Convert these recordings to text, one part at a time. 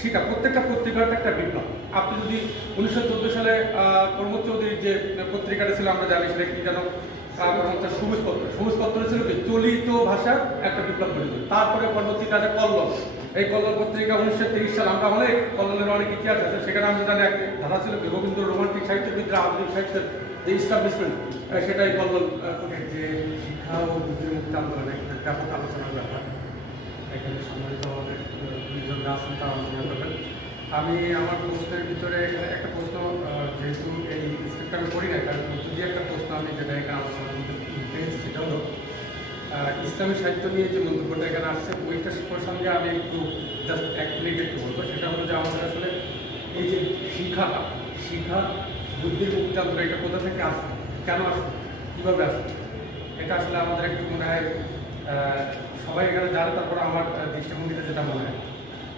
শিখা প্রত্যেকটা পত্রিকার একটা বিপ্লব। আপনি যদি 1914 সালে প্রমোদ চৌধুরীর যে পত্রিকাটা ছিল আমরা জানি সেটা কি যেন সবুজ পত্র ছিল কি চলিত ভাষার একটা বিপ্লব করে দিল। তারপরে পরবর্তীতে আছে কল্লোল। এই কল্লোল পত্রিকা 1923 সাল, আমরা অনেক কল্লোলের অনেক ইতিহাস আছে, সেখানে আমরা জানি একটা ধারা ছিল কি রবীন্দ্র রোমান্টিক সাহিত্যবিদরা আধুনিক সাহিত্যের যে ইস্টাবলিশমেন্ট সেটাই কল্লোল যে শিক্ষা ও বুদ্ধিমুক্তি আন্দোলনে ব্যাপক আলোচনার ব্যাপার। এখানে সম্মানিত আমাদের দুইজন আছেন তারা আলোচনা করবেন। আমি আমার প্রশ্নের ভিতরে একটা প্রশ্ন, যেহেতু এই স্ক্রিপ্টটা আমি করি না, কারণ যদি একটা প্রশ্ন আমি যেটা এখানে আলোচনা করতে পেরেছি সেটা হলো ইসলামী সাহিত্য নিয়ে যে মন্তব্যটা এখানে আসছে ওইটার প্রসঙ্গে আমি একটু জাস্ট এক মিনিট একটু বলবো। সেটা হলো যে আমাদের আসলে এই যে শিক্ষা বুদ্ধির মুক্তি আন্দোলন এটা কোথা থেকে আসবে, কেন আসবে, কীভাবে আসবে, এটা আসলে আমাদের একটু মনে হয় সবাই এখানে জানে। তারপরে আমার দৃষ্টিভঙ্গিতে যেটা মনে হয়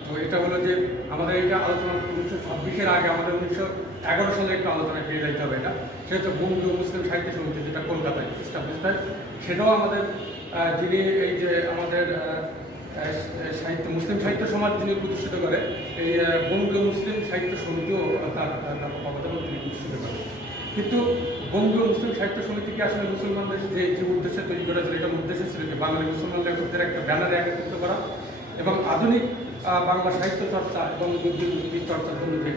তো এটা হলো যে আমাদের এইটা আলোচনা 1926-এর আগে আমাদের 1911 সালে একটু আলোচনা ফিরে যাইতে হবে। এটা সেটা হচ্ছে বঙ্গীয় মুসলিম সাহিত্য সমিতি, যেটা কলকাতায় এস্টাবলিশ হয়। সেটাও আমাদের যিনি এই যে আমাদের মুসলিম সাহিত্য সমাজ যিনি প্রতিষ্ঠিত করে, এই বঙ্গীয় মুসলিম সাহিত্য সমিতিও তার ক্ষমতা তিনি প্রতিষ্ঠিত করে। কিন্তু বঙ্গীয় মুসলিম সাহিত্য সমিতিকে আসলে মুসলমানদের যে উদ্দেশ্যে তৈরি করা ছিল, এটা উদ্দেশ্য ছিল যে বাঙালি মুসলমান লেখকদের একটা ব্যানারে একত্রিত করা এবং আধুনিক বাংলা সাহিত্য চর্চা এবং বুদ্ধিমুক্তি চর্চার জন্য যে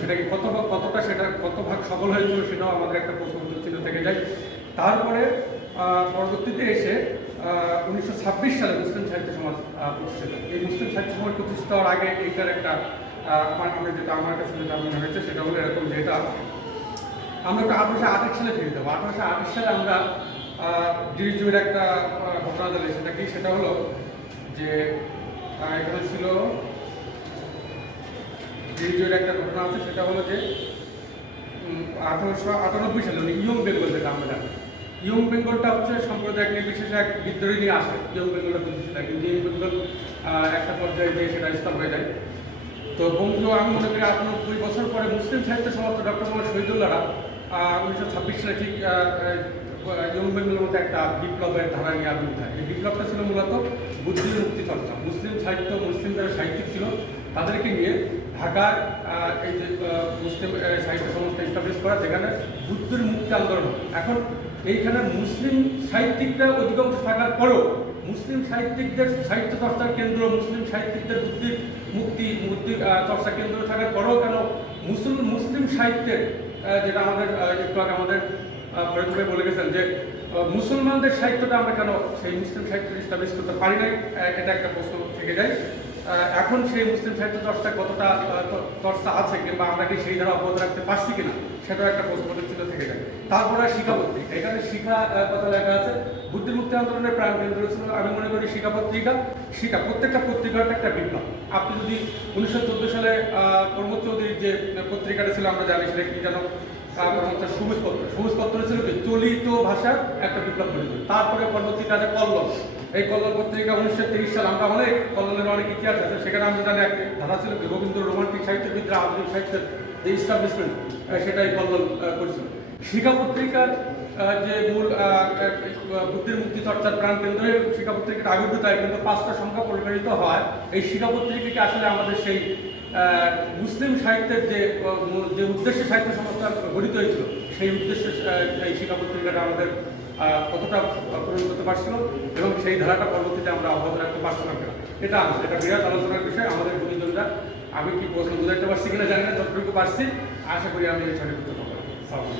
সেটাকে কত ভাগ সফল হয়েছিল সেটাও আমাদের একটা প্রশ্ন চিহ্ন থেকে যায়। তারপরে পরবর্তীতে এসে 1926 সালে মুসলিম সাহিত্য সমাজ প্রতিষ্ঠিত। এই মুসলিম সাহিত্য সমাজ প্রতিষ্ঠিত হওয়ার আগে এইটার একটা আমার কাছে যেটা মনে হয়েছে সেটা হলো এরকম যে এটা আমরা একটা 1828 সালে ফিরে যাবো। 1828 সালে আমরা ডিরিজুয়ের একটা ঘটনা জানি, সেটা কি, সেটা হলো যে এখানে ছিল ডিরিজুয়ের একটা ঘটনা আছে, সেটা হলো যে 1898 সালে ইয়ং বেঙ্গল, যেটা আমরা জানি। ইয়ং বেঙ্গলটা হচ্ছে সাম্প্রদায়িক নির্বিশেষে এক বিদ্রোহী নিয়ে আসে ইয়ং বেঙ্গলটা প্রতিষ্ঠিত হয়, কিন্তু ইয়ং বেঙ্গল একটা পর্যায়ে গিয়ে সেটা স্টপ হয়ে যায়। তো বঙ্গীয় আমি মনে করি 98 বছর পরে মুসলিম সাহিত্য সমাজ ডক্টর মোহাম্মদ শহীদুল্লাহরা 1926 সালে ঠিক ইয়ং বেঙ্গলের মধ্যে একটা বিপ্লবের ধারা নিয়ে আবির্ভূত হয়। এই বিপ্লবটা ছিল মূলত বুদ্ধির মুক্তি চর্চা। মুসলিম যারা সাহিত্যিক ছিল তাদেরকে নিয়ে ঢাকায় এই যে মুসলিম সাহিত্য সংস্থা এস্টাবলিশ করা, যেখানে বুদ্ধির মুক্তি আন্দোলন। এখন এইখানে মুসলিম সাহিত্যিকরা অধিকাংশ থাকার পরেও মুসলিম সাহিত্যিকদের সাহিত্য চর্চার কেন্দ্র, মুসলিম সাহিত্যিকদের বুদ্ধির মুক্তি চর্চা কেন্দ্র থাকার পরেও কেন মুসলিম সাহিত্যের যেটা আমাদের একটু আগে আমাদের ফরিদ ভাই বলে গেছেন যে মুসলমানদের সাহিত্যটা আমরা কেন সেই মুসলিম সাহিত্য এস্টাবলিশ করতে পারি নাই, এটা একটা প্রশ্ন থেকে যায়। এখন সেই মুসলিম সাহিত্য চর্চা কতটা চর্চা আছে কিংবা আমরা কি সেই ধারা অব্যাহত রাখতে পারছি কিনা, সেটাও একটা প্রশ্নচিহ্ন থেকে যায়। তারপরে শিক্ষা পত্রিকা, এখানে শিক্ষা কথা লেখা আছে। বুদ্ধিমুক্তি আন্দোলনের প্রাণ কেন্দ্র ছিল আমি মনে করি শিক্ষা পত্রিকা। প্রত্যেকটা পত্রিকার একটা বিপ্লব। আপনি যদি 1914 সালে প্রমোদ চৌধুরীর যে পত্রিকাটা ছিল আমরা জানি সেটা কি যেন সবুজ পত্র ছিল কি চলিত ভাষার একটা বিপ্লব করে দিল। তারপরে পরবর্তীতে আছে কল্লোল। এই কল্লোল পত্রিকা 1923 সাল, আমরা অনেক কল্লোলের অনেক ইতিহাস আছে, সেখানে আমরা জানি একটা ধারা ছিল কি রবীন্দ্র রোমান্টিক সাহিত্যবিদরা আধুনিক সাহিত্যের যে ইস্টাবলিশমেন্ট সেটাই কল্লোল করেছিল। শিক্ষা পত্রিকার যে মূল বুদ্ধির মুক্তি চর্চার প্রাণ কেন্দ্রে শিক্ষা পত্রিকাটা আবির্ভূত হয়, কিন্তু 5টা সংখ্যা পরিগণিত হয়। এই শিক্ষা পত্রিকাকে আসলে আমাদের সেই মুসলিম সাহিত্যের যে উদ্দেশ্যে সাহিত্য সংস্থা গঠিত হয়েছিল সেই উদ্দেশ্যে এই শিক্ষা পত্রিকাটা আমাদের কতটা পূরণ করতে পারছিল এবং সেই ধারাটা পরবর্তীতে আমরা অব্যাহত রাখতে পারছিলাম কিনা, এটা বিরাট আলোচনার বিষয়। আমাদের গুণীজনরা আমি কি প্রশ্ন বুঝাইতে পারছি কিনা জানি না, যতটুকু পারছি আশা করি আমি সঠিক উত্তর পাবো।